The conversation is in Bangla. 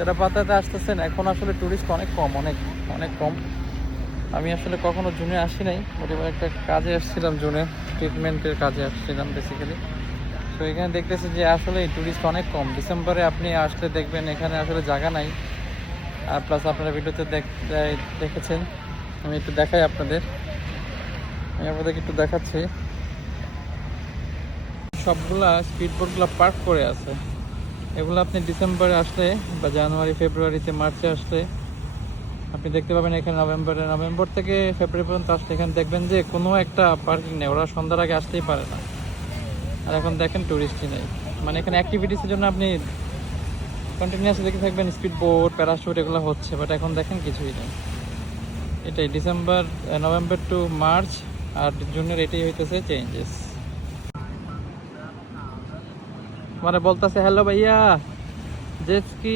যারা পাতাতে আসতেছেন, এখন আসলে টুরিস্ট অনেক কম, অনেক অনেক কম। আমি আসলে কখনো জুনে আসি নাই মোটামুটি একটা কাজে আসছিলাম জুনে ট্রিটমেন্টের কাজে আসছিলাম বেসিক্যালি তো এখানে দেখতেছি যে আসলে টুরিস্ট অনেক কম। ডিসেম্বরে আপনি আসলে দেখবেন এখানে আসলে জায়গা নাই। আর প্লাস আপনারা ভিডিওতে দেখ- দেখেছেন। আমি একটু দেখাই আপনাদের। আমি আপনাদেরকে একটু দেখাচ্ছি। সবগুলা স্পিড বোটগুলো পার্ক করে আছে। এগুলো আপনি ডিসেম্বরে আসলে বা জানুয়ারি, ফেব্রুয়ারিতে, মার্চে আসলে আপনি দেখতে পাবেন এখানে নভেম্বরে। নভেম্বর থেকে ফেব্রুয়ারি পর্যন্ত আসলে এখানে দেখবেন যে কোনো একটা পার্কিং নেই, ওরা সন্ধ্যার আগে আসতেই পারে না। আর এখন দেখেন টুরিস্টই নেই। মানে এখানে অ্যাক্টিভিটিসের জন্য আপনি কন্টিনিউয়াসলি দেখে থাকবেন স্পিড বোট প্যারাশুট এগুলো হচ্ছে বাট এখন দেখেন কিছুই নেই। এটাই, ডিসেম্বর নভেম্বর টু মার্চ, আর জুনের এটাই হইতেছে চেঞ্জেস মানে বলতেছে হ্যালো ভাইয়া জেটস কি